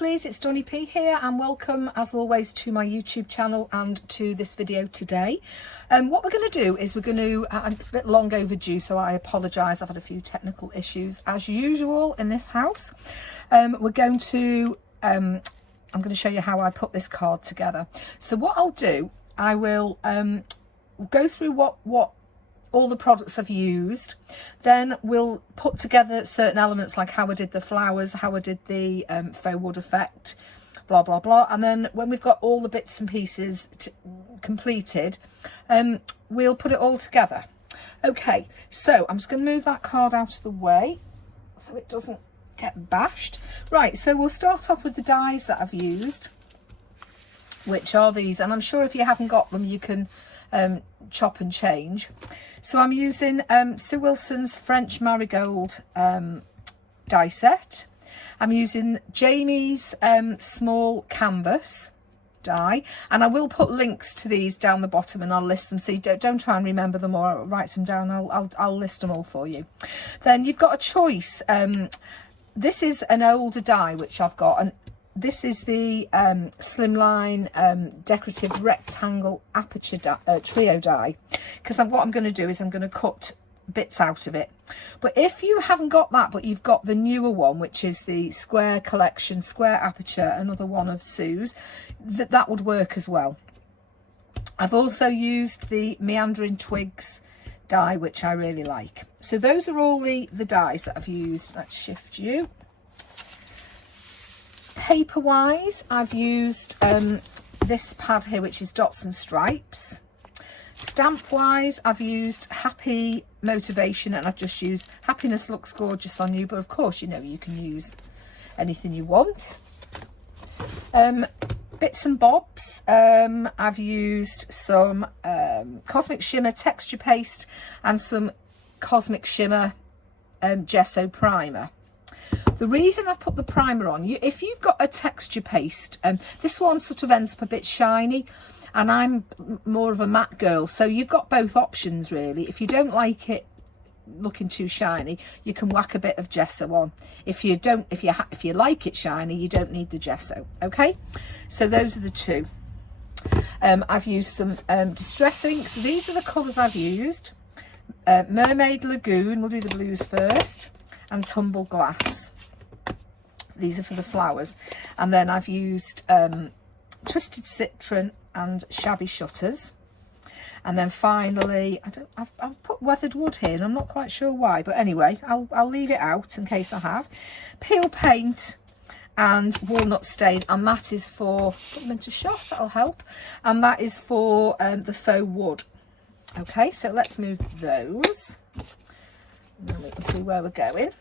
lovelies, it's Donny P here and welcome as always to my YouTube channel and to this video today. What we're going to do is it's a bit long overdue, so I apologise, I've had a few technical issues as usual in this house. I'm going to show you how I put this card together. So what I'll do, I will go through what all the products I've used, then we'll put together certain elements like how I did the flowers, how I did the faux wood effect, blah blah blah, and then when we've got all the bits and pieces completed, we'll put it all together. Okay, so I'm just going to move that card out of the way so it doesn't get bashed. Right, so we'll start off with the dies that I've used, which are these, and I'm sure if you haven't got them you can chop and change. So I'm using Sue Wilson's French Marigold die set. I'm using Jamie's small canvas die, and I will put links to these down the bottom and I'll list them, so you don't try and remember them or write them down. I'll list them all for you. Then you've got a choice. This is an older die which I've got, and this is the Slimline Decorative Rectangle Aperture trio die, because what I'm going to do is I'm going to cut bits out of it. But if you haven't got that, but you've got the newer one, which is the Square Collection, Square Aperture, another one of Sue's, that would work as well. I've also used the Meandering Twigs die, which I really like. So those are all the dies that I've used. Let's shift you. Paper wise, I've used this pad here, which is Dots and Stripes. Stamp wise, I've used Happy Motivation, and I've just used Happiness Looks Gorgeous on You, but of course, you know, you can use anything you want. Bits and bobs, I've used some Cosmic Shimmer texture paste and some Cosmic Shimmer gesso primer. The reason I've put the primer on, if you've got a texture paste, this one sort of ends up a bit shiny, and I'm more of a matte girl, so you've got both options really. If you don't like it looking too shiny, you can whack a bit of gesso on. If you like it shiny, you don't need the gesso. Okay, so those are the two. I've used some distressink. So these are the colours I've used. Mermaid Lagoon, we'll do the blues first, and Tumble Glass. These are for the flowers. And then I've used Twisted Citron and Shabby Shutters. And then finally, I've put Weathered Wood here, and I'm not quite sure why, but anyway, I'll leave it out in case I have. Peel Paint and Walnut Stain, and that is for, put them into shot, that'll help. And that is for the faux wood. Okay, so let's move those. And then we can see where we're going.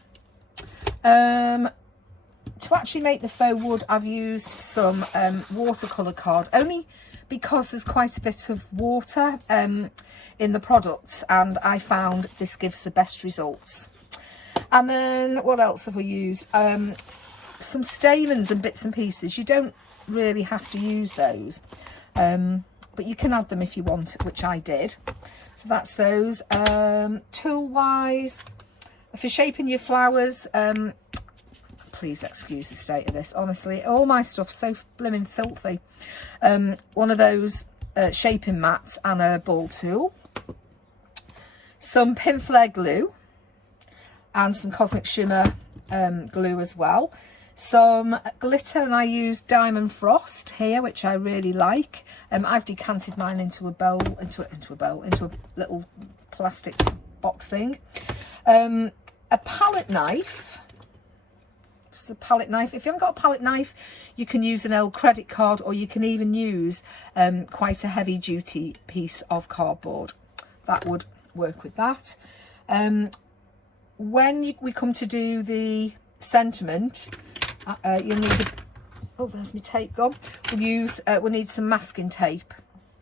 To actually make the faux wood, I've used some watercolour card, only because there's quite a bit of water in the products, and I found this gives the best results. And then what else have we used? Some stamens and bits and pieces. You don't really have to use those, but you can add them if you want, which I did. So that's those. Tool wise, for shaping your flowers, please excuse the state of this, honestly, all my stuff's so blimmin' filthy. One of those shaping mats and a ball tool, some pin flare glue, and some Cosmic Shimmer glue as well. Some glitter, and I used Diamond Frost here, which I really like. I've decanted mine into a bowl, into a little plastic box thing. A palette knife. A palette knife. If you haven't got a palette knife, you can use an old credit card, or you can even use quite a heavy duty piece of cardboard. That would work with that. When we come to do the sentiment, you'll need oh, there's my tape gone. We'll need some masking tape.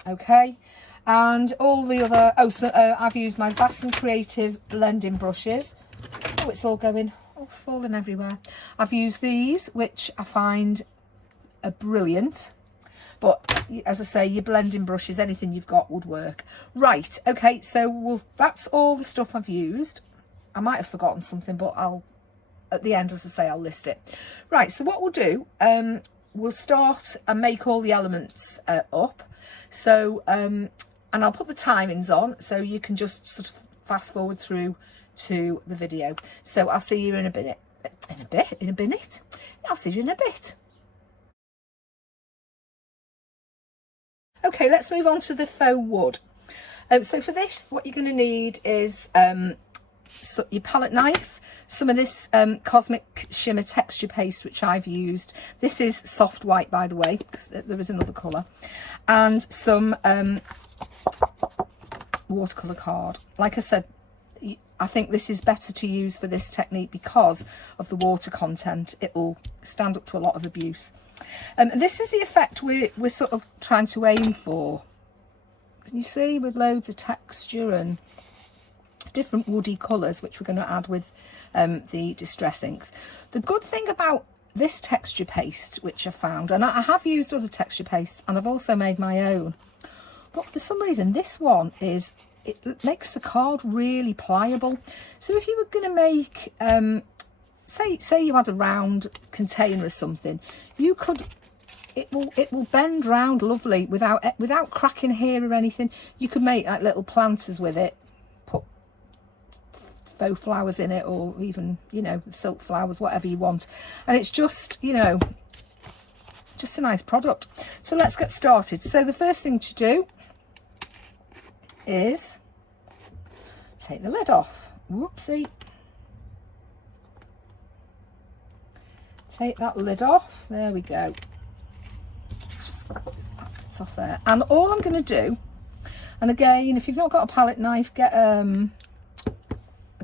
Okay, and all the other, I've used my Vass & Creative blending brushes. Oh, it's all going, falling everywhere. I've used these, which I find are brilliant, but as I say, your blending brushes, anything you've got would work. Right, okay, so that's all the stuff I've used. I might have forgotten something, but I'll at the end, as I say, I'll list it. Right, so what we'll do, we'll start and make all the elements up. So, and I'll put the timings on so you can just sort of fast forward through to the video. So I'll see you in a minute. In a minute? I'll see you in a bit. Okay, let's move on to the faux wood. So for this, what you're going to need is your palette knife, some of this Cosmic Shimmer texture paste, which I've used. This is soft white, by the way, because there is another colour. And some watercolour card. Like I said, I think this is better to use for this technique because of the water content. It will stand up to a lot of abuse. This is the effect we're sort of trying to aim for. Can you see, with loads of texture and different woody colours, which we're going to add with the distress inks. The good thing about this texture paste, which I found, and I have used other texture pastes and I've also made my own, but for some reason this one is, it makes the card really pliable. So if you were going to make say you had a round container or something, you could, it will bend round lovely without cracking here or anything. You could make like little planters with it, put faux flowers in it, or even, you know, silk flowers, whatever you want, and it's just, you know, just a nice product. So let's get started. So the first thing to do is take the lid off. Whoopsie. Take that lid off. There we go. Just it's off there. And all I'm going to do, and again, if you've not got a palette knife, get a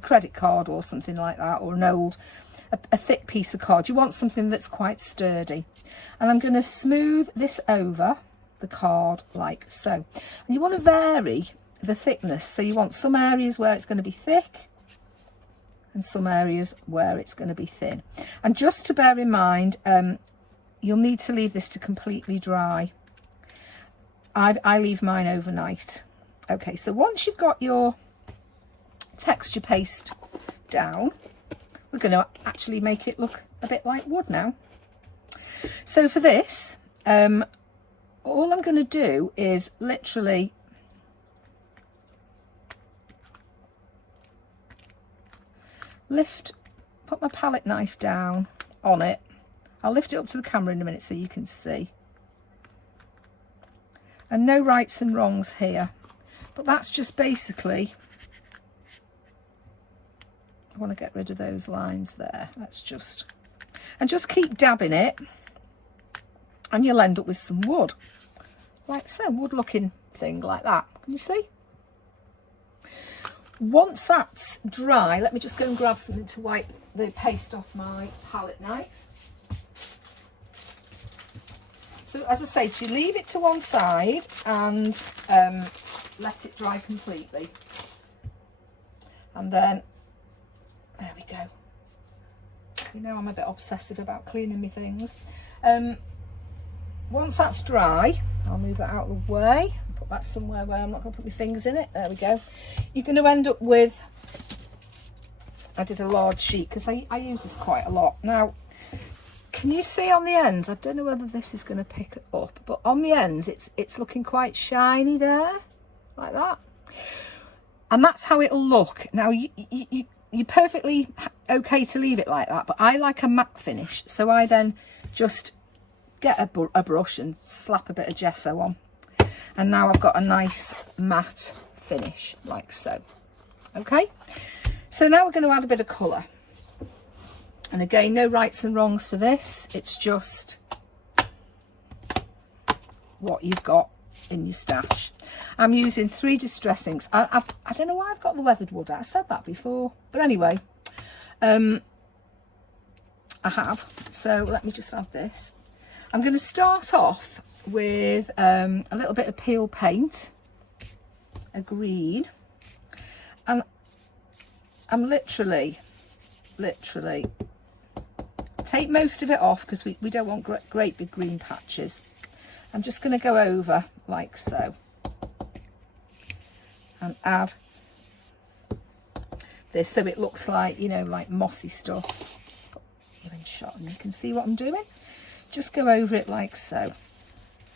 credit card or something like that, or an old, a thick piece of card. You want something that's quite sturdy. And I'm going to smooth this over the card like so. And you want to vary the thickness. So you want some areas where it's going to be thick and some areas where it's going to be thin. And just to bear in mind, you'll need to leave this to completely dry. I leave mine overnight. Okay, so once you've got your texture paste down, we're going to actually make it look a bit like wood now. So for this, all I'm going to do is literally put my palette knife down on it. I'll lift it up to the camera in a minute so you can see. And no rights and wrongs here, but that's just basically, I want to get rid of those lines there. Let's just, and just keep dabbing it, and you'll end up with some wood, like so, wood looking thing like that. Can you see? Once that's dry, let me just go and grab something to wipe the paste off my palette knife. So as I say, to leave it to one side and let it dry completely. And then, there we go. You know I'm a bit obsessive about cleaning my things. Once that's dry, I'll move that out of the way. Put that somewhere where I'm not going to put my fingers in it. There we go. You're going to end up with, I did a large sheet because I use this quite a lot. Now, can you see on the ends? I don't know whether this is going to pick it up, but on the ends it's looking quite shiny there, like that. And that's how it'll look. Now, you're perfectly okay to leave it like that, but I like a matte finish, so I then just get a brush and slap a bit of gesso on. And now I've got a nice matte finish, like so. Okay, so now we're going to add a bit of colour. And again, no rights and wrongs for this. It's just what you've got in your stash. I'm using 3 distress inks. I don't know why I've got the weathered wood out. I said that before. But anyway, I have. So let me just add this. I'm going to start off with a little bit of peel paint, a green, and I'm literally take most of it off because we don't want great big green patches. I'm just going to go over like so and add this so it looks like, you know, like mossy stuff. wide shot, and you can see what I'm doing. Just go over it like so.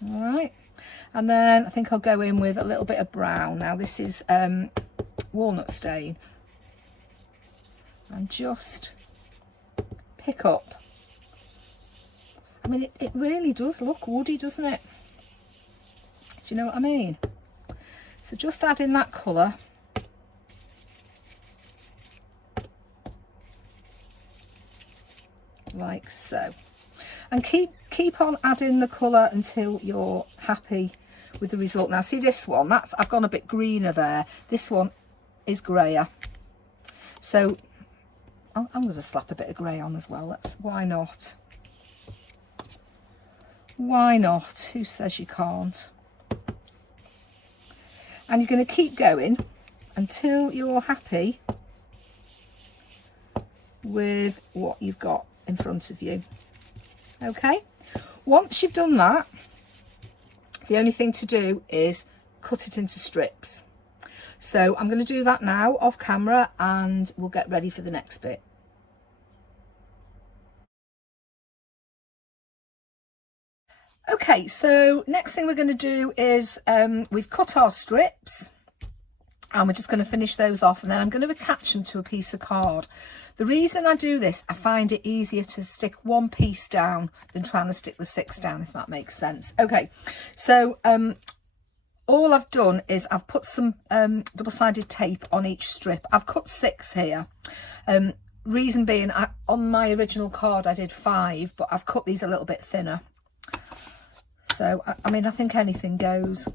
All right, and then I think I'll go in with a little bit of brown. Now this is walnut stain, and just pick up. I mean, it really does look woody, doesn't it? Do you know what I mean? So just add in that colour. Like so. And keep on adding the colour until you're happy with the result. Now see this one, I've gone a bit greener there. This one is greyer. So I'm going to slap a bit of grey on as well. Why not? Why not? Who says you can't? And you're going to keep going until you're happy with what you've got in front of you. Okay, once you've done that, the only thing to do is cut it into strips. So I'm going to do that now off camera, and we'll get ready for the next bit. Okay, so next thing we're going to do is we've cut our strips, and we're just going to finish those off, and then I'm going to attach them to a piece of card. The reason I do this, I find it easier to stick one piece down than trying to stick the 6 down, if that makes sense. Okay, so all I've done is I've put some double-sided tape on each strip. I've cut 6 here. Reason being, on my original card I did 5, but I've cut these a little bit thinner. So, I mean, I think anything goes.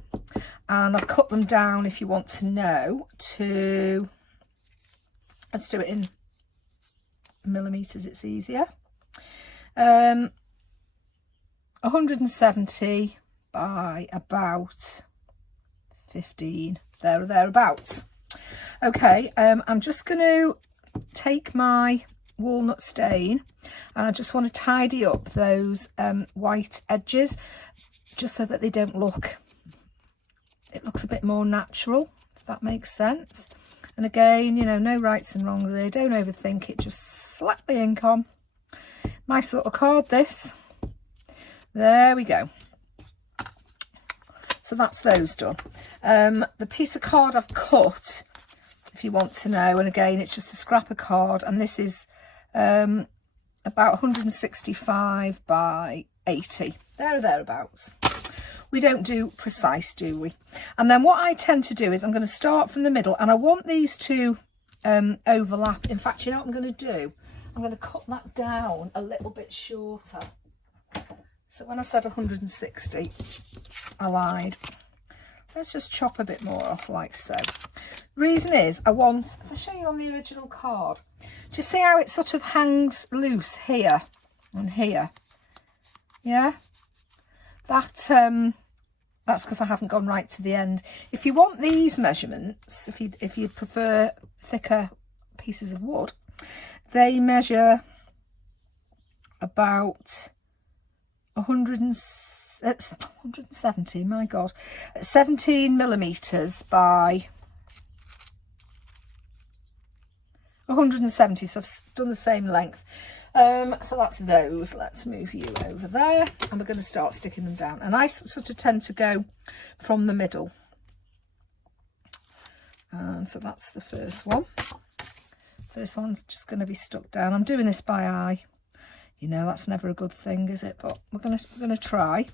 And I've cut them down, if you want to know, to, let's do it in millimetres, it's easier. 170 by about 15, there or thereabouts. Okay, I'm just going to take my walnut stain, and I just want to tidy up those white edges, just so that they don't look, it looks a bit more natural, if that makes sense. And again, you know, no rights and wrongs there, don't overthink it, just slap the ink on. My sort of card, this. There we go. So that's those done. The piece of card I've cut, if you want to know, and again, it's just a scrap of card, and this is about 165 by 80, there or thereabouts. We don't do precise, do we? And then what I tend to do is I'm going to start from the middle, and I want these to overlap. In fact, you know what I'm going to do? I'm going to cut that down a little bit shorter. So when I said 160, I lied. Let's just chop a bit more off like so. Reason is, I want, if I show you on the original card, do you see how it sort of hangs loose here and here? Yeah? That's because I haven't gone right to the end. If you want these measurements, if you prefer thicker pieces of wood, they measure about 170, my God, 17 millimetres by 170, so I've done the same length. So that's those. Let's move you over there, and we're going to start sticking them down. And I sort of tend to go from the middle. And so that's the first one. First one's just going to be stuck down. I'm doing this by eye. You know, that's never a good thing, is it? But we're going to try.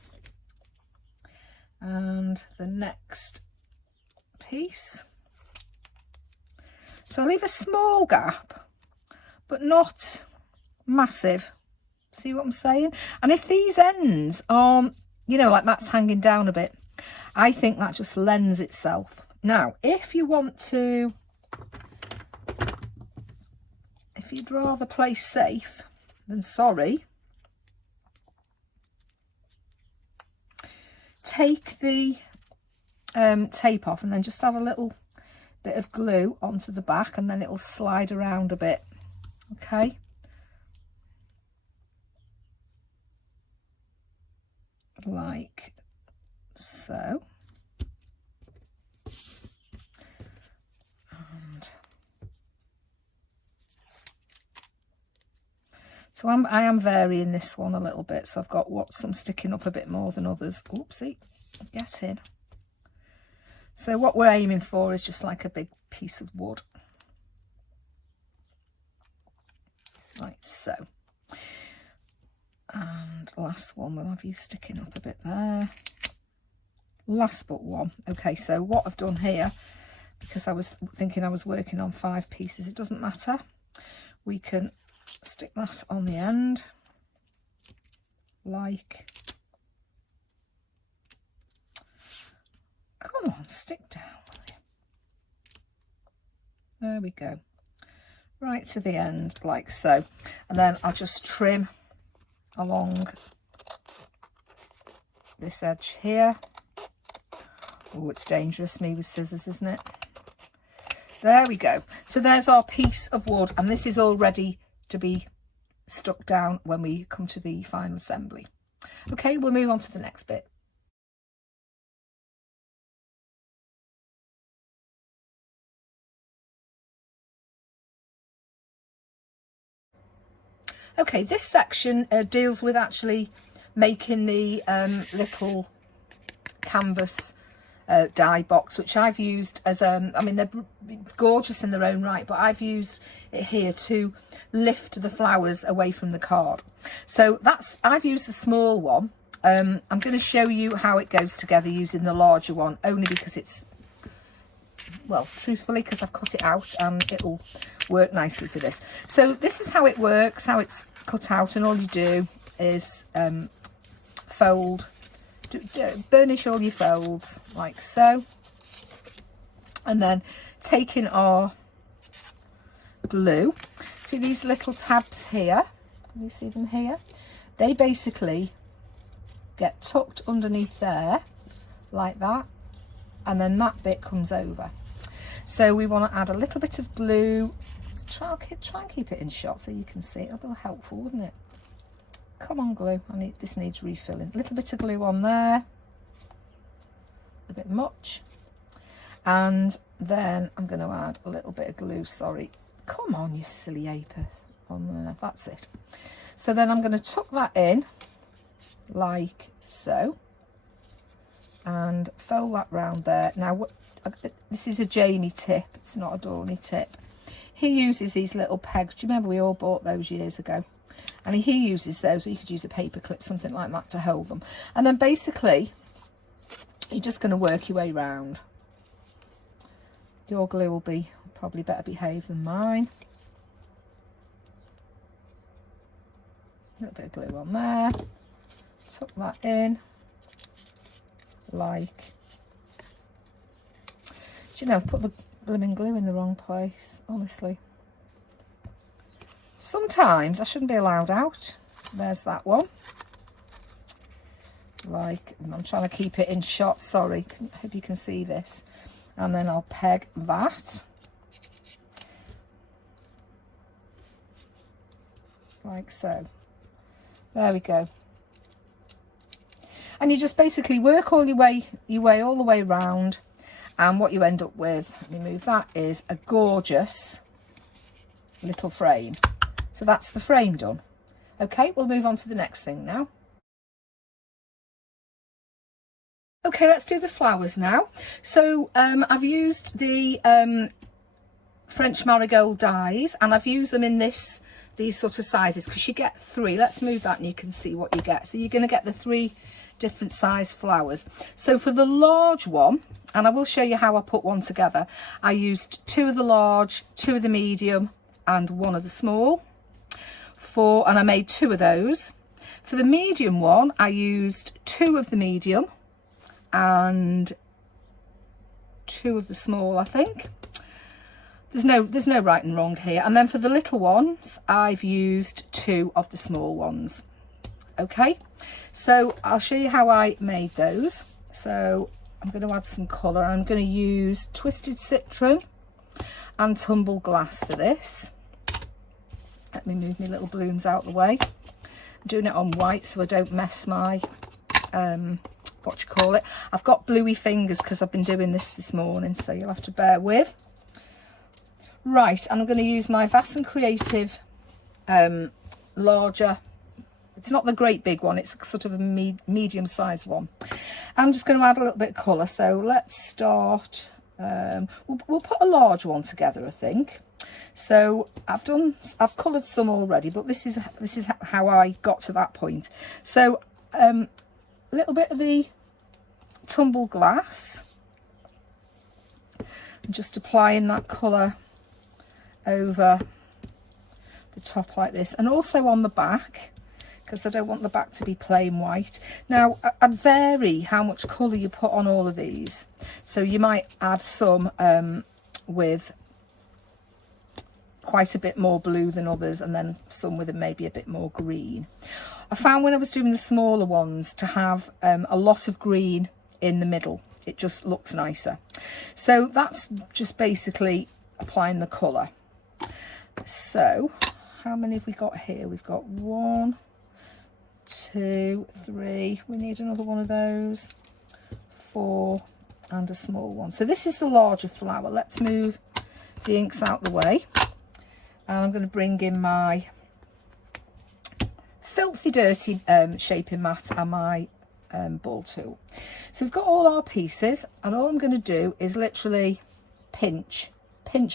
And the next piece. So I'll leave a small gap, but not massive. See what I'm saying? And if these ends aren't, you know, like that's hanging down a bit, I think that just lends itself. Now, if you want to, if you'd rather play safe than sorry, take the tape off and then just add a little bit of glue onto the back, and then it'll slide around a bit. Okay, like so. And So I am varying this one a little bit. So I've got some sticking up a bit more than others. Oopsie, get in. So what we're aiming for is just like a big piece of wood. Like so. And last one, we'll have you sticking up a bit there. Last but one. Okay, so what I've done here, because I was thinking I was working on 5 pieces, it doesn't matter. We can stick that on the end, like, come on, stick down, will you? There we go, right to the end, like so. And then I'll just trim along this edge here. Oh, it's dangerous, me with scissors, isn't it? There we go. So there's our piece of wood, and this is all ready to be stuck down when we come to the final assembly. Okay, we'll move on to the next bit. Okay, this section deals with actually making the little canvas die box, which I've used as I mean, they're gorgeous in their own right, but I've used it here to lift the flowers away from the card. So I've used the small one. I'm going to show you how it goes together using the larger one, only because it's, well, truthfully, because I've cut it out and it'll work nicely for this. So this is how it works, how it's cut out, and all you do is fold, burnish all your folds like so, and then taking our glue, see these little tabs here, can you see them here? They basically get tucked underneath there like that, and then that bit comes over. So we want to add a little bit of glue. Let's try and keep it in shot so you can see it. That'll be helpful, wouldn't it? Come on, glue. This needs refilling. A little bit of glue on there. A bit much. And then I'm going to add a little bit of glue. Sorry. Come on, you silly apeth. On there. That's it. So then I'm going to tuck that in like so. And fold that round there. Now, this is a Jamie tip. It's not a Dawny tip. He uses these little pegs. Do you remember we all bought those years ago? And he uses those, or you could use a paper clip, something like that, to hold them. And then basically, you're just going to work your way round. Your glue will be probably better behaved than mine. A little bit of glue on there. Tuck that in. Like, do you know, put the blooming glue in the wrong place, honestly. Sometimes I shouldn't be allowed out. There's that one. Like, I'm trying to keep it in shot, sorry, hope you can see this. And then I'll peg that. Like so. There we go. And you just basically work all your way all the way around, and what you end up with, let me move that, is a gorgeous little frame. So that's the frame done. Okay, we'll move on to the next thing now. Okay, let's do the flowers now. So I've used the French Marigold dies, and I've used them in these sort of sizes, because you get 3. Let's move that and you can see what you get. So you're going to get the 3 different size flowers. So for the large one, and I will show you how I put one together, I used 2 of the large, 2 of the medium, and 1 of the small. And I made 2 of those. For the medium one, I used 2 of the medium and 2 of the small, I think. There's no right and wrong here. And then for the little ones, I've used 2 of the small ones. Okay, so I'll show you how I made those. So I'm going to add some colour. I'm going to use Twisted Citron and Tumbled Glass for this. Let me move my little blooms out of the way. I'm doing it on white so I don't mess my, what you call it. I've got bluey fingers because I've been doing this morning, so you'll have to bear with. Right, and I'm going to use my Vass and Creative larger. It's not the great big one, it's sort of a medium sized one. I'm just going to add a little bit of colour, so let's start. We'll put a large one together, I think. So I've coloured some already, but this is how I got to that point. So a little bit of the tumbled glass, just applying that colour over the top like this, and also on the back, because I don't want the back to be plain white. Now I'd vary how much colour you put on all of these, so you might add some with quite a bit more blue than others, and then some with maybe a bit more green. I found when I was doing the smaller ones to have a lot of green in the middle. It just looks nicer. So that's just basically applying the colour. So how many have we got here? We've got 1, 2, 3, we need another one of those, 4, and a small one. So this is the larger flower. Let's move the inks out the way, and I'm going to bring in my filthy dirty shaping mat and my ball tool. So we've got all our pieces, and all I'm going to do is literally pinch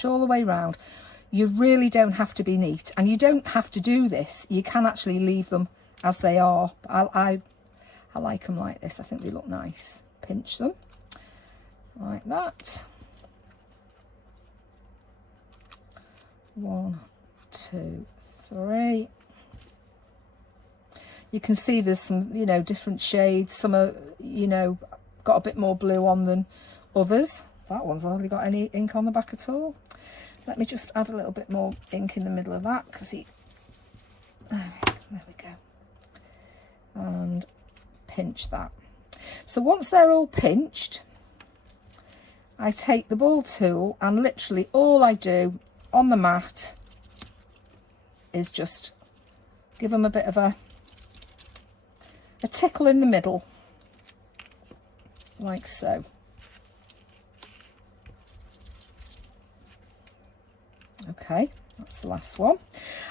all the way around. You really don't have to be neat, and you don't have to do this. You can actually leave them as they are. I like them like this. I think they look nice. Pinch them like that. 1, 2, 3. You can see there's some, you know, different shades. Some are, you know, got a bit more blue on than others. That one's hardly got any ink on the back at all. Let me just add a little bit more ink in the middle of that, because there we go. And pinch that. So once they're all pinched, I take the ball tool, and literally all I do on the mat is just give them a bit of a tickle in the middle, like so. Okay, that's the last one.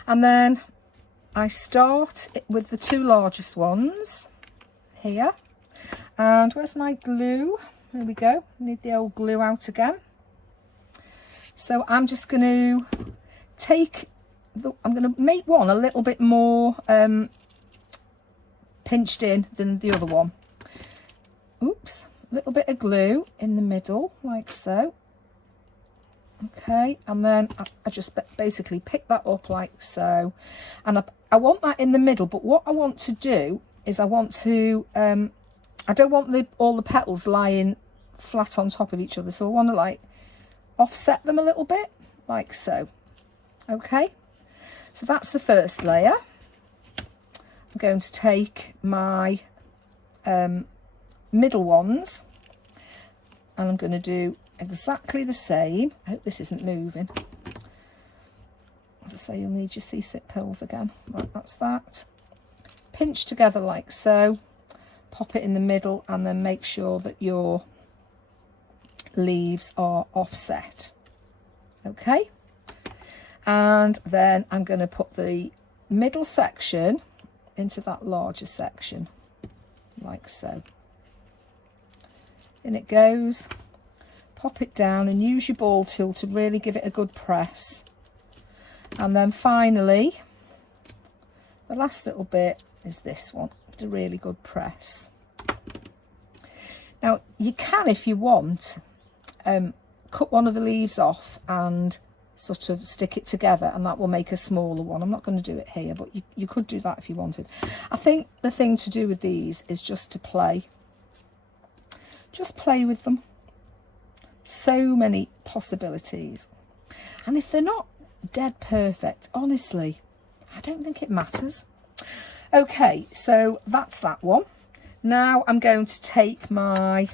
And then I start with the 2 largest ones here. And where's my glue? There we go. Need the old glue out again. So I'm just going to take I'm going to make one a little bit more pinched in than the other one. Oops, a little bit of glue in the middle, like so. Okay, and then I just basically pick that up like so, and I want that in the middle. But what I want to do is I want to I don't want all the petals lying flat on top of each other, so I want to like offset them a little bit, like so. Okay, so that's the first layer. I'm going to take my middle ones, and I'm going to do exactly the same. I hope this isn't moving. As I say, you'll need your seasick pills again. Right, that's that. Pinch together like so, pop it in the middle, and then make sure that your leaves are offset. Okay, and then I'm going to put the middle section into that larger section, like so. In it goes. Pop it down and use your ball tool to really give it a good press. And then finally, the last little bit is this one, a really good press. Now you can, if you want, cut one of the leaves off and sort of stick it together, and that will make a smaller one. I'm not going to do it here, but you could do that if you wanted. I think the thing to do with these is just to play. Just play with them. So many possibilities, and if they're not dead perfect, honestly, I don't think it matters. Okay, so that's that one. Now I'm going to take my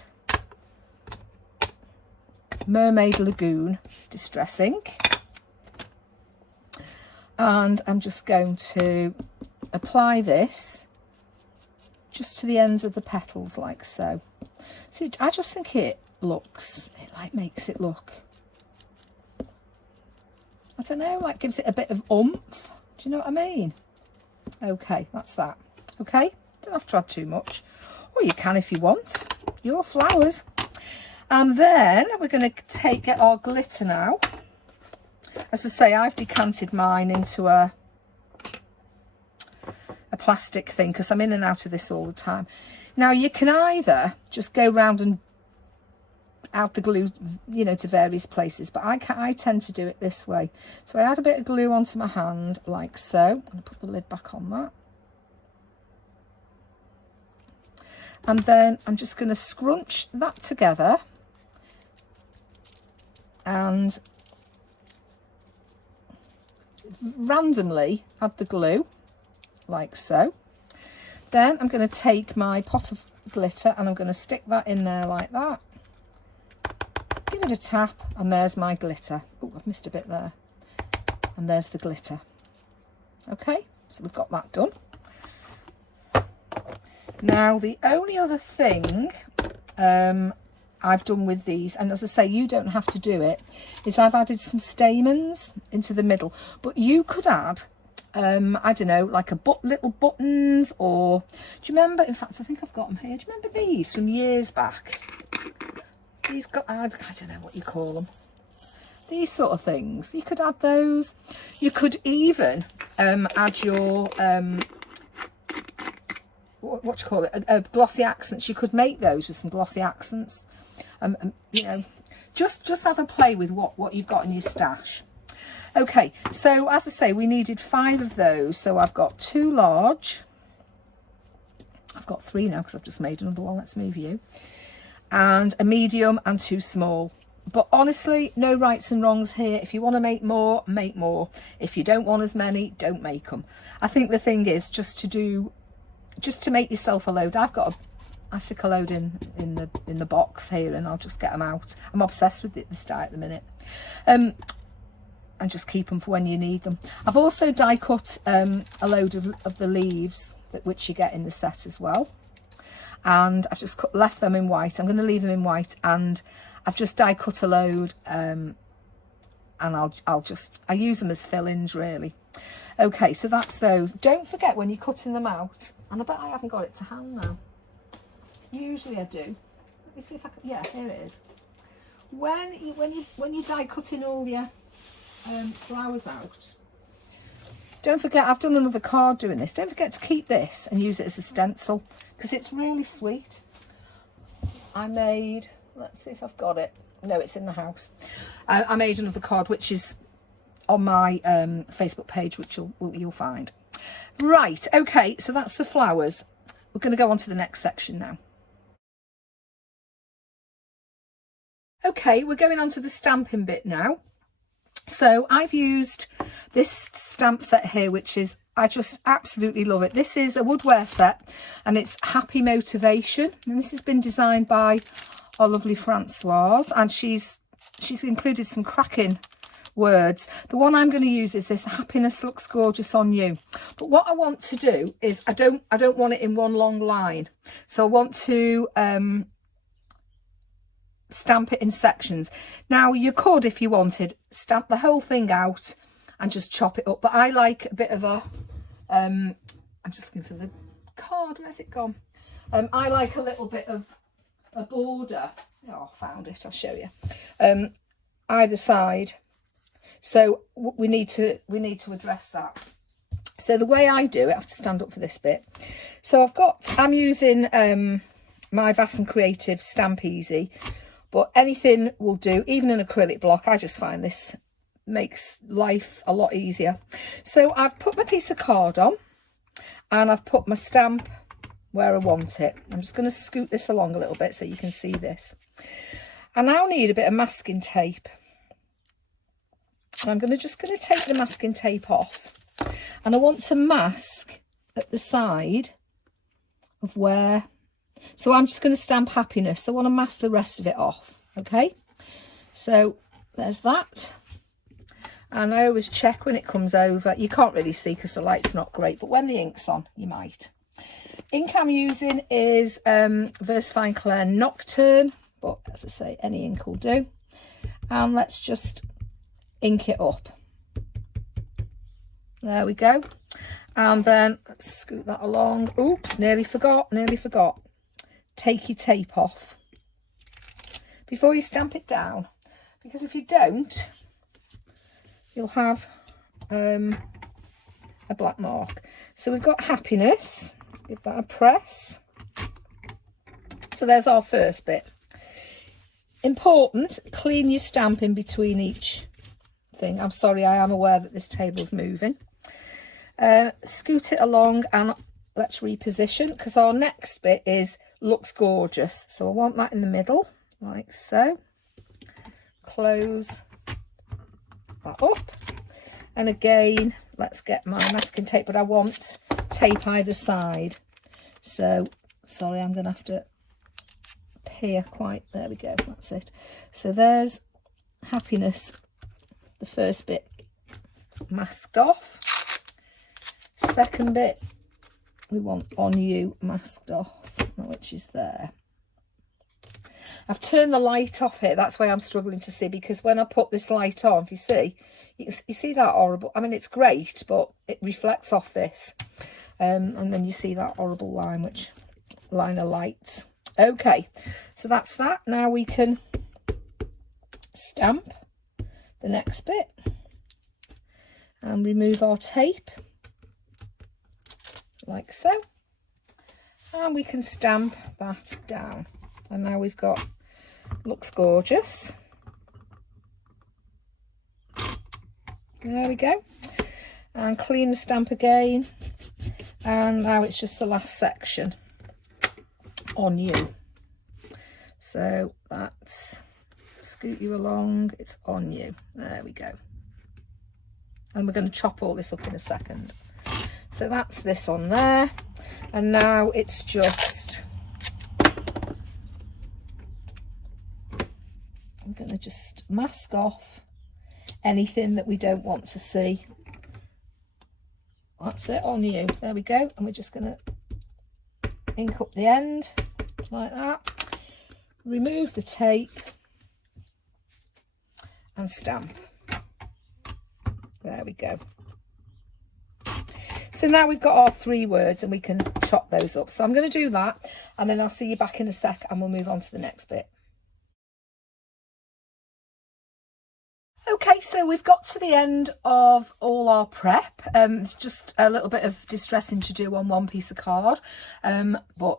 Mermaid Lagoon Distress Ink, and I'm just going to apply this just to the ends of the petals, like so. See, I just think it like makes it look, I don't know, like gives it a bit of oomph. Do you know what I mean? Okay, that's that. Okay, don't have to add too much, or you can if you want. Your flowers. And then we're going to get our glitter now. As I say, I've decanted mine into a plastic thing because I'm in and out of this all the time. Now you can either just go round and add the glue, you know, to various places, but I tend to do it this way. So I add a bit of glue onto my hand like so. I'm going to put the lid back on that. And then I'm just going to scrunch that together and randomly add the glue like so. Then I'm going to take my pot of glitter and I'm going to stick that in there like that. Give it a tap and there's my glitter. Oh, I've missed a bit there. And there's the glitter. Okay, so we've got that done. Now the only other thing I've done with these, and as I say, you don't have to do it, is I've added some stamens into the middle, but you could add I don't know, like little buttons, or do you remember, in fact I think I've got them here, do you remember these from years back? These got, I don't know what you call them, these sort of things. You could add those. You could even add your what do you call it, glossy accents. You could make those with some glossy accents. You know, just have a play with what you've got in your stash. Okay, so as I say, we needed 5 of those. So I've got 2 large. I've got 3 now because I've just made another one. Let's move you. And a medium and 2 small. But honestly, no rights and wrongs here. If you want to make more, make more. If you don't want as many, don't make them. I think the thing is just to make yourself a load. I've got I stick a load in the box here, and I'll just get them out. I'm obsessed with this die at the minute. And just keep them for when you need them. I've also die cut a load of the leaves which you get in the set as well, and I've just left them in white. I'm going to leave them in white, and I've just die cut a load, and I use them as fill-ins really. Okay, so that's those. Don't forget when you're cutting them out, and I bet I haven't got it to hand now. Usually I do. Let me see if I can. Yeah, here it is. When you die cutting all your flowers out, don't forget, I've done another card doing this, don't forget to keep this and use it as a stencil because it's really sweet. I made, let's see if I've got it, no, it's in the house. I made another card which is on my Facebook page, which you'll find. Right, okay, so that's the flowers. We're going to go on to the next section now. Okay, we're going on to the stamping bit now. So I've used this stamp set here, which is, I just absolutely love it. This is a Woodware set and it's Happy Motivation, and this has been designed by our lovely Francoise, and she's included some cracking words. The one I'm going to use is this: happiness looks gorgeous on you. But what I want to do is I don't want it in one long line, so I want to stamp it in sections. Now you could, if you wanted, stamp the whole thing out and just chop it up, but I like a bit of a I'm just looking for the card, where's it gone? I like a little bit of a border. Oh, I found it, I'll show you. Either side, so we need to address that. So the way I do it, I have to stand up for this bit. So I'm using my Vass and Creative Stamp Easy, but anything will do, even an acrylic block. I just find this makes life a lot easier. So I've put my piece of card on and I've put my stamp where I want it. I'm just going to scoot this along a little bit so you can see this. I now need a bit of masking tape, and I'm just going to take the masking tape off, and I want to mask at the side of where, so I'm just going to stamp happiness. I want to mask the rest of it off. Okay, so there's that. And I always check when it comes over. You can't really see because the light's not great, but when the ink's on, you might. Ink I'm using is VersaFine Clair Nocturne, but as I say, any ink will do. And let's just ink it up. There we go. And then let's scoot that along. Oops, nearly forgot. Take your tape off before you stamp it down, because if you don't, you'll have a black mark. So we've got happiness. Let's give that a press. So there's our first bit. Important, clean your stamp in between each thing. I'm sorry, I am aware that this table's moving. Scoot it along and let's reposition, because our next bit is looks gorgeous. So I want that in the middle, like so. Close that up. And again, let's get my masking tape, but I want tape either side. So, sorry, I'm going to have to peer quite, there we go, that's it. So there's happiness, the first bit masked off. Second bit, we want on you masked off, which is there. I've turned the light off here, that's why I'm struggling to see, because when I put this light on, if you see, you see that horrible, I mean it's great, but it reflects off this, and then you see that horrible line, which line of lights. Okay, so that's that. Now we can stamp the next bit and remove our tape like so, and we can stamp that down. And now we've got looks gorgeous. There we go. And clean the stamp again, and now it's just the last section on you. So that's, scoot you along, it's on you. There we go. And we're going to chop all this up in a second. So that's this on there, and now it's just, I'm going to just mask off anything that we don't want to see. That's it, on you. There we go. And we're just going to ink up the end like that, remove the tape and stamp. There we go. So now we've got our 3 words and we can chop those up. So I'm going to do that, and then I'll see you back in a sec and we'll move on to the next bit. Okay, so we've got to the end of all our prep. It's just a little bit of distressing to do on one piece of card, but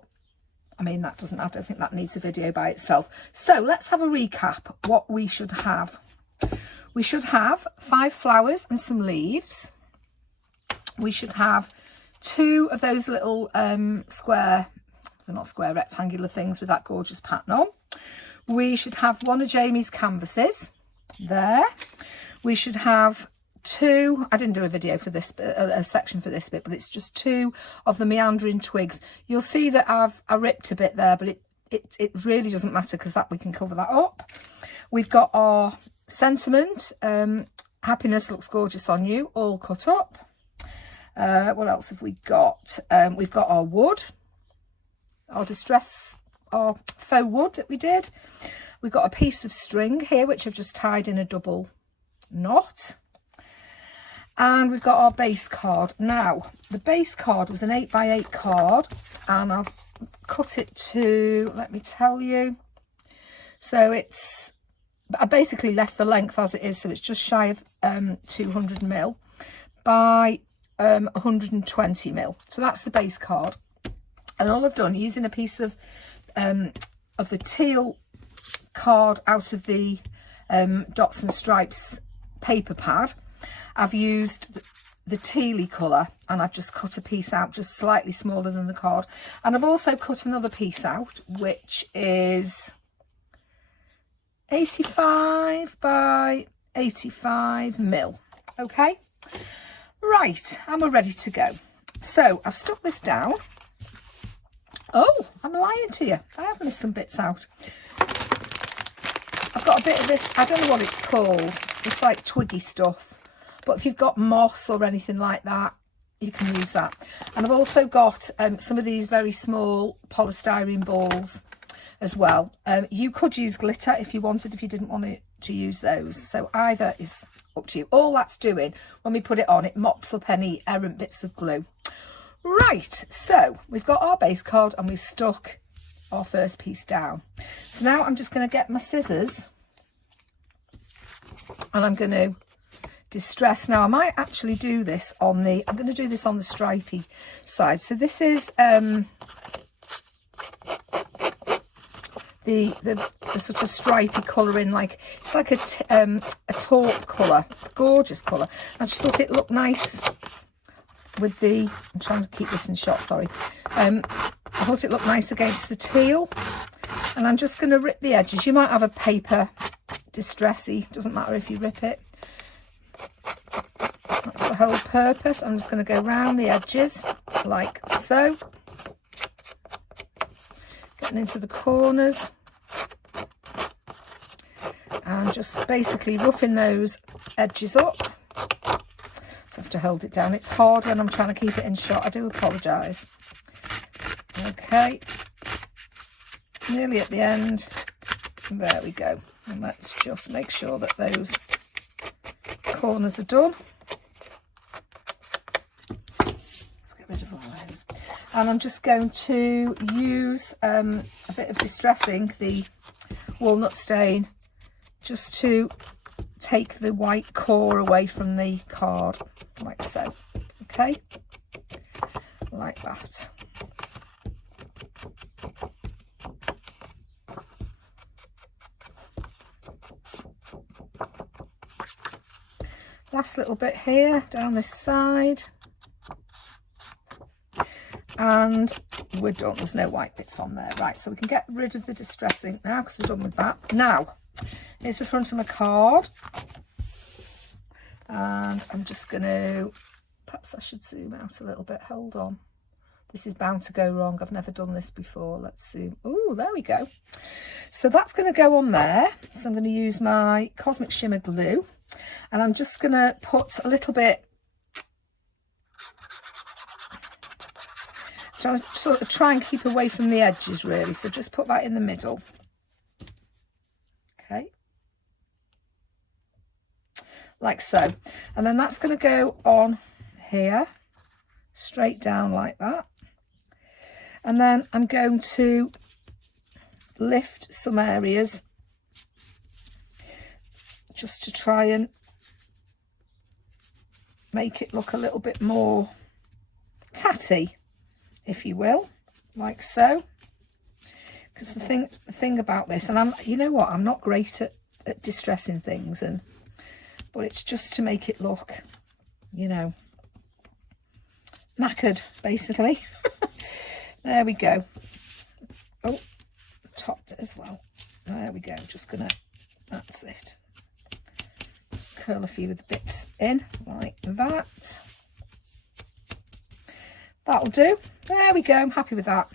I mean, that doesn't, I don't think that needs a video by itself. So let's have a recap what we should have. We should have 5 flowers and some leaves. We should have 2 of those little square, they're not square, rectangular things with that gorgeous pattern on. We should have 1 of Jamie's canvases there. We should have 2, I didn't do a video for this, a section for this bit, but it's just 2 of the Meandering twigs. You'll see that I ripped a bit there, but it really doesn't matter, because that we can cover that up. We've got our sentiment, happiness looks gorgeous on you, all cut up. What else have we got? We've got our wood, our faux wood that we did. We've got a piece of string here, which I've just tied in a double knot. And we've got our base card. Now, the base card was an 8x8 card, and I've cut it to, let me tell you. So it's, I basically left the length as it is, so it's just shy of 200mm by 120mm. So that's the base card. And all I've done, using a piece of the teal card out of the Dots and Stripes paper pad, I've used the tealy colour, and I've just cut a piece out just slightly smaller than the card. And I've also cut another piece out, which is 85 by 85mm. Okay, right, and we're ready to go. So I've stuck this down. Oh, I'm lying to you, I have missed some bits out. I've got a bit of this, I don't know what it's called, it's like twiggy stuff, but if you've got moss or anything like that, you can use that. And I've also got some of these very small polystyrene balls as well. You could use glitter if you wanted, if you didn't want to use those. So either is up to you. All that's doing when we put it on, it mops up any errant bits of glue. Right, so we've got our base card and we've stuck our first piece down. So now I'm just going to get my scissors and I'm going to distress. Now I might actually do this on the, I'm going to do this on the stripy side. So this is the sort of stripy colouring, like it's like a taupe colour. It's a gorgeous colour. I just thought it looked nice with the, I'm trying to keep this in shot, sorry. I thought it looked nice against the teal, and I'm just going to rip the edges. You might have a paper distressy, doesn't matter if you rip it. That's the whole purpose. I'm just going to go round the edges like so, getting into the corners and just basically roughing those edges up. So I have to hold it down. It's hard when I'm trying to keep it in shot. I do apologise. Okay, nearly at the end. There we go. And let's just make sure that those corners are done. Let's get rid of all those. And I'm just going to use a bit of distressing, the walnut stain, just to take the white core away from the card, like so. Okay, like that. Last little bit here down this side, and we're done. There's no white bits on there. Right, so we can get rid of the distressing now because we're done with that. Now here's the front of my card, and I'm just going to, perhaps I should zoom out a little bit. Hold on, this is bound to go wrong. I've never done this before. Let's zoom. Oh, there we go. So that's going to go on there. So I'm going to use my Cosmic Shimmer glue, and I'm just going to put a little bit, trying to sort of try and keep away from the edges really. So just put that in the middle. Okay, like so. And then that's going to go on here, straight down like that. And then I'm going to lift some areas just to try and make it look a little bit more tatty, if you will, like so. Because the thing about this, and you know what, I'm not great at distressing things, but it's just to make it look, you know, knackered, basically. There we go. Oh, the top bit as well. There we go. Just gonna, that's it. Curl a few of the bits in like that. That'll do. There we go. I'm happy with that.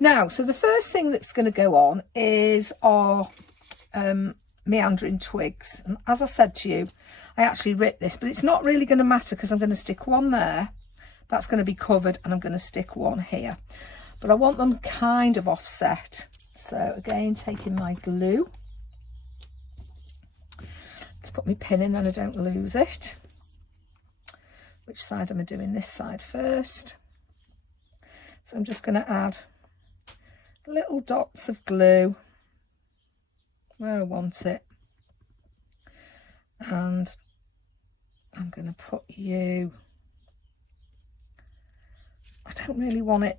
Now, so the first thing that's going to go on is our meandering twigs. And as I said to you, I actually ripped this, but it's not really going to matter because I'm going to stick one there. That's going to be covered, and I'm going to stick one here. But I want them kind of offset. So again, taking my glue. Let's put my pin in, then I don't lose it. Which side am I doing? This side first. So I'm just going to add little dots of glue where I want it. And I'm going to put you, I don't really want it,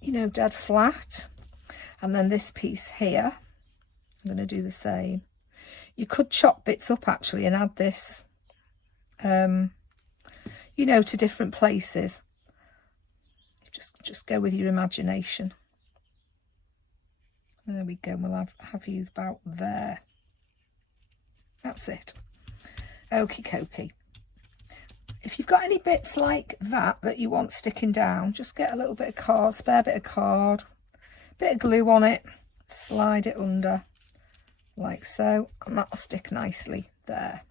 you know, dead flat. And then this piece here, I'm going to do the same. You could chop bits up actually and add this, you know, to different places. Just go with your imagination. There we go. We'll have you about there. That's it. Okie dokie. If you've got any bits like that you want sticking down, just get a little bit of card, spare bit of card, bit of glue on it, slide it under like so, and that'll stick nicely there.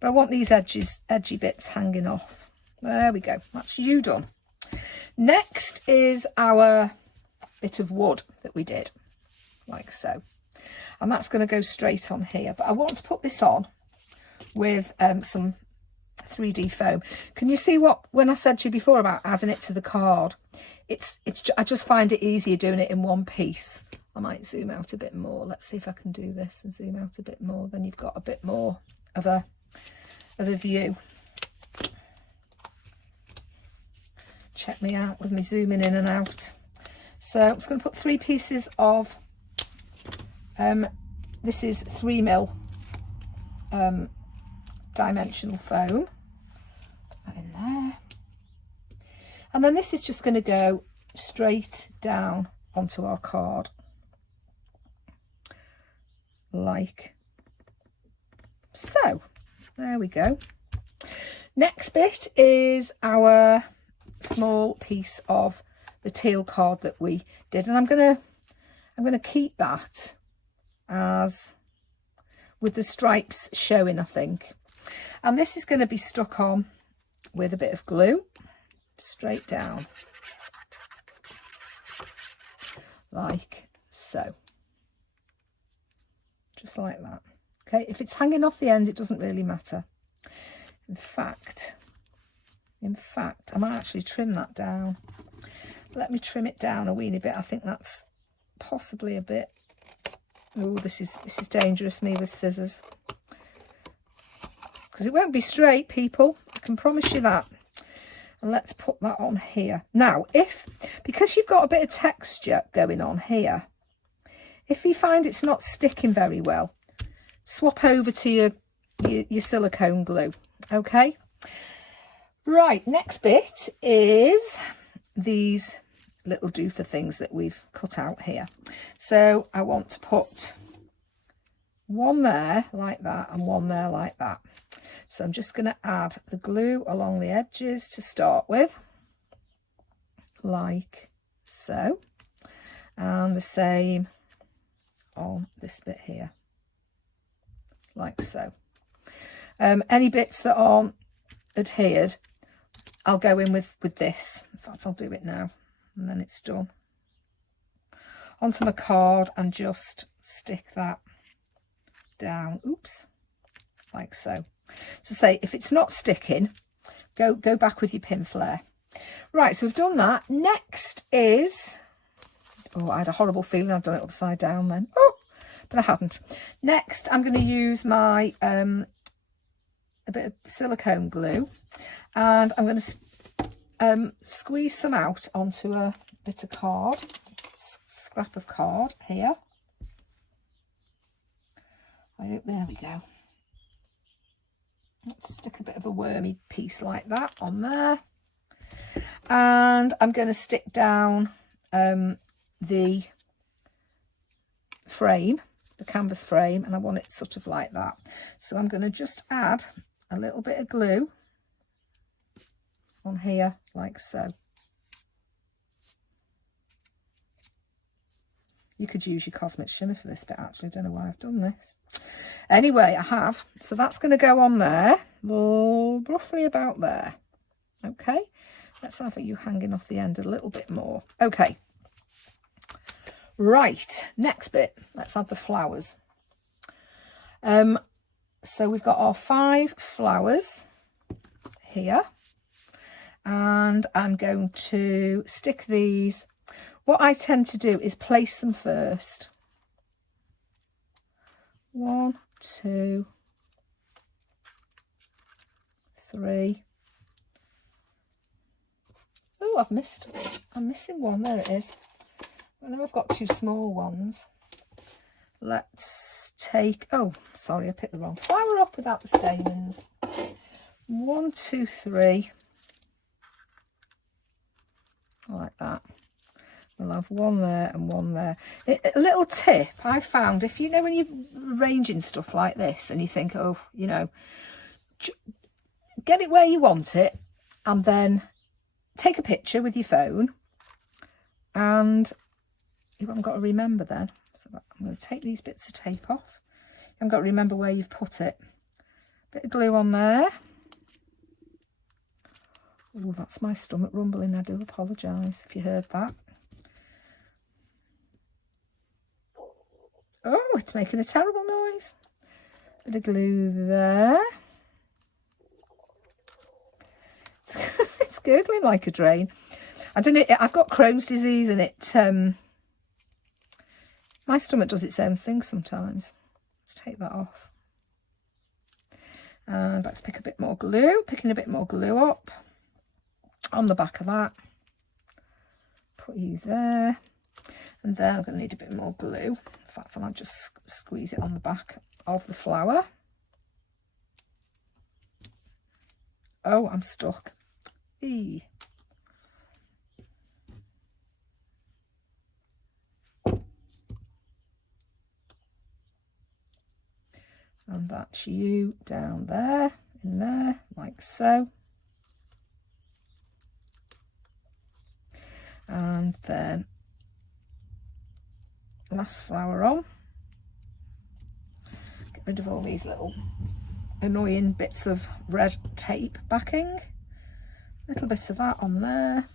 But I want these edgy bits hanging off. There we go. That's you done. Next is our bit of wood that we did. like so. And that's going to go straight on here. But I want to put this on with some 3D foam. Can you see what, when I said to you before about adding it to the card, I just find it easier doing it in one piece. I might zoom out a bit more. Let's see if I can do this and zoom out a bit more. Then you've got a bit more of a view. Check me out with me zooming in and out. So I'm just going to put 3 pieces of this is 3mm dimensional foam. Put that in there. And then this is just going to go straight down onto our card. Like so. There we go. Next bit is our small piece of the teal card that we did, and I'm gonna keep that as with the stripes showing, I think. And this is going to be stuck on with a bit of glue straight down like so, just like that. Okay, if it's hanging off the end, it doesn't really matter. In fact, I might actually trim that down. Let me trim it down a weeny bit. I think that's possibly a bit. Oh, this is dangerous, me with scissors, because it won't be straight, people. I can promise you that. And let's put that on here. Now, because you've got a bit of texture going on here, if you find it's not sticking very well, swap over to your silicone glue. Okay. Right, next bit is these little doofer things that we've cut out here. So I want to put one there like that and one there like that. So I'm just going to add the glue along the edges to start with, like so, and the same on this bit here, like so. Any bits that aren't adhered, I'll go in with this. In fact, I'll do it now, and then it's done. Onto my card and just stick that down. Oops, like so. To say, if it's not sticking, go back with your pin flare. Right, so we've done that. Next is, oh, I had a horrible feeling I'd done it upside down then. Oh, but I hadn't. Next, I'm going to use my a bit of silicone glue, and I'm going to squeeze some out onto a bit of card, scrap of card here. There we go. Let's stick a bit of a wormy piece like that on there, and I'm going to stick down the frame, the canvas frame, and I want it sort of like that. So I'm going to just add a little bit of glue on here like so. You could use your Cosmic Shimmer for this bit, actually. I don't know why I've done this. Anyway, I have. So that's going to go on there, roughly about there. Okay, let's have you hanging off the end a little bit more. Okay, right, next bit, let's add the flowers. So we've got our 5 flowers here, and I'm going to stick these. What I tend to do is place them first. 1, 2, 3. Oh, I'm missing one. There it is. I know I've got 2 small ones. Let's take, oh, sorry, I picked the wrong flower up without the stamens. 1, 2, 3. Like that. We'll have one there and one there. A little tip I found, if you know when you're arranging stuff like this and you think, oh, you know, get it where you want it, and then take a picture with your phone, and you haven't got to remember then. So I'm going to take these bits of tape off. You haven't got to remember where you've put it. Bit of glue on there. Oh, that's my stomach rumbling. I do apologise if you heard that. Oh, it's making a terrible noise. Bit of glue there. It's gurgling like a drain. I don't know, I've got Crohn's disease and it, my stomach does its own thing sometimes. Let's take that off. And let's pick a bit more glue, picking a bit more glue up on the back of that. Put you there. And then I'm going to need a bit more glue. In fact, I might just squeeze it on the back of the flower. Oh, I'm stuck. Eee. And that's you down there, in there, like so. And then last flower on. Get rid of all these little annoying bits of red tape backing. Little bit of that on there.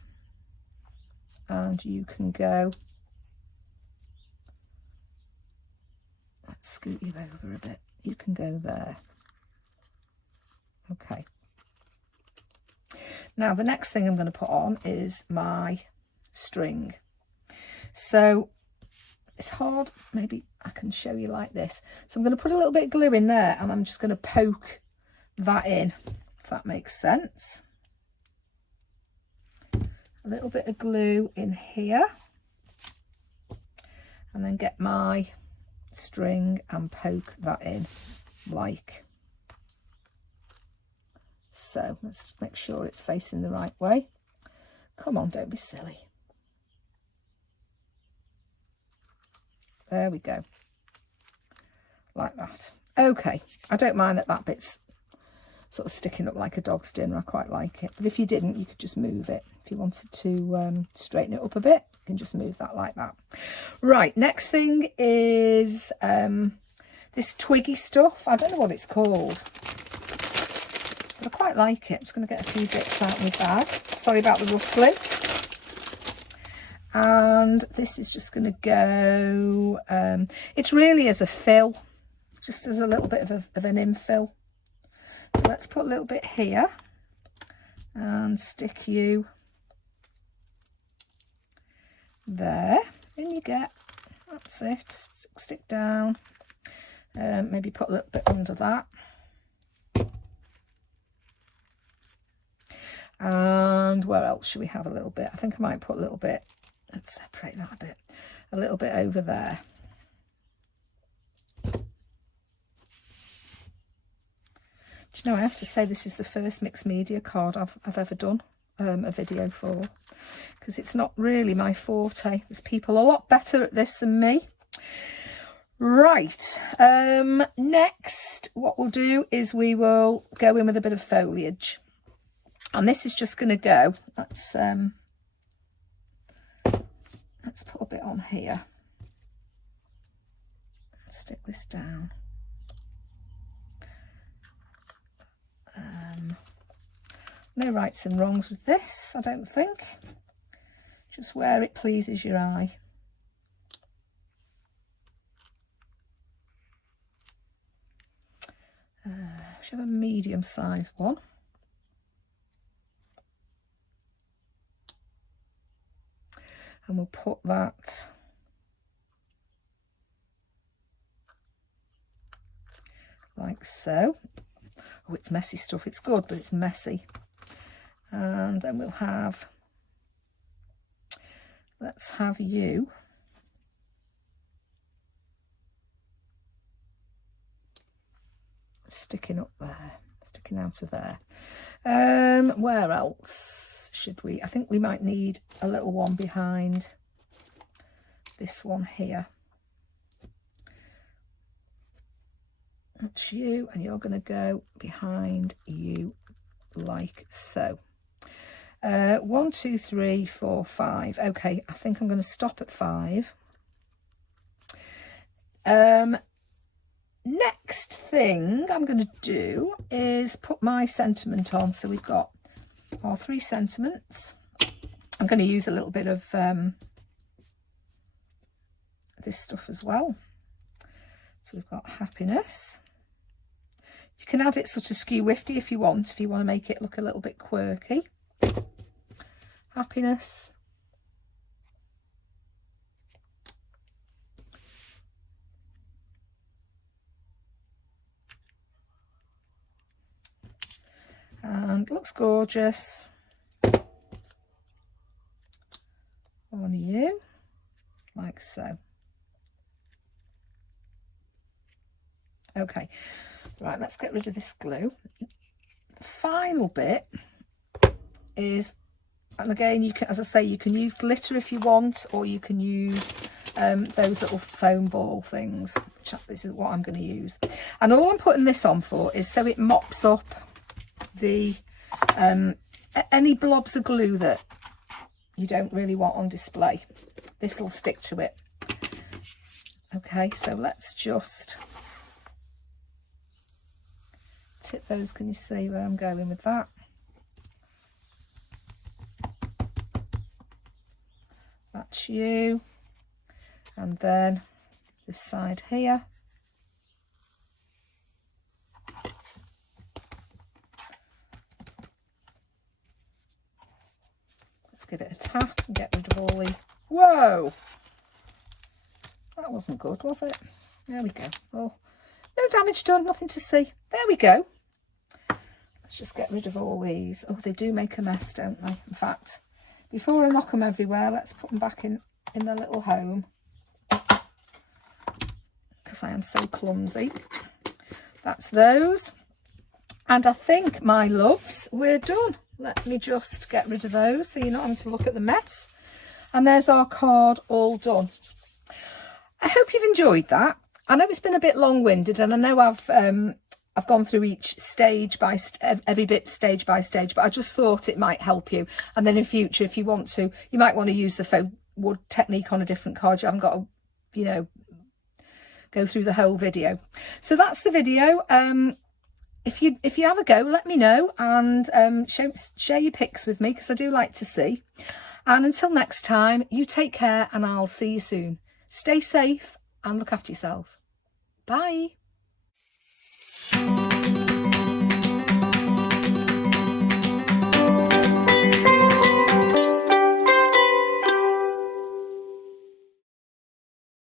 And you can go. Let's scoot you over a bit. You can go there. Okay. Now the next thing I'm going to put on is my string. So it's hard, maybe I can show you like this. So I'm going to put a little bit of glue in there and I'm just going to poke that in, if that makes sense. A little bit of glue in here and then get my string and poke that in like so. Let's make sure it's facing the right way. Come on, don't be silly. There we go, like that. Okay, I don't mind that that bit's sort of sticking up like a dog's dinner. I quite like it, but if you didn't, you could just move it. If you wanted to straighten it up a bit, you can just move that like that. Right, next thing is this twiggy stuff. I don't know what it's called, but I quite like it. I'm just going to get a few bits out of my bag. Sorry about the rustling. And this is just going to go, it's really as a fill, just as a little bit of an infill. So let's put a little bit here and stick you there. Then you get, that's it, stick down, maybe put a little bit under that. And where else should we have a little bit? I think I might put a little bit, let's separate that a bit, a little bit over there. Do you know, I have to say this is the first mixed media card I've ever done a video for, because it's not really my forte. There's people a lot better at this than me. Right, next what we'll do is we will go in with a bit of foliage, and this is just going to go, let's put a bit on here, stick this down. No rights and wrongs with this, I don't think. Just where it pleases your eye. We should have a medium size one. And we'll put that like so. Oh, it's messy stuff. It's good, but it's messy. And then we'll have, let's have you sticking up there, sticking out of there. Where else should we? I think we might need a little one behind this one here. That's you, and you're going to go behind you like so. 1, 2, 3, 4, 5. Okay, I think I'm going to stop at 5. Next thing I'm going to do is put my sentiment on. So we've got our 3 sentiments. I'm going to use a little bit of this stuff as well. So we've got happiness. You can add it sort of skew-wifty if you want to make it look a little bit quirky. Happiness. And looks gorgeous on you, like so. Okay, right, let's get rid of this glue. The final bit is, and again, you can, as I say, you can use glitter if you want, or you can use those little foam ball things, which this is what I'm going to use. And all I'm putting this on for is so it mops up the any blobs of glue that you don't really want on display. This will stick to it. Okay, so let's just tip those. Can you see where I'm going with that? That's you. And then this side here. Let's give it a tap and get rid of all the... Whoa! That wasn't good, was it? There we go. Well, no damage done, nothing to see. There we go. Let's just get rid of all these. Oh, they do make a mess, don't they? In fact, before I knock them everywhere, let's put them back in their little home, because I am so clumsy. That's those. And I think, my loves, we're done. Let me just get rid of those so you're not having to look at the mess. And there's our card all done. I hope you've enjoyed that. I know it's been a bit long-winded, and I know I've gone through each stage by every bit stage by stage, but I just thought it might help you. And then in future, if you want to, you might want to use the faux wood technique on a different card. You haven't got to, you know, go through the whole video. So that's the video. If you have a go, let me know, and share your pics with me, because I do like to see. And until next time, you take care, and I'll see you soon. Stay safe and look after yourselves. Bye.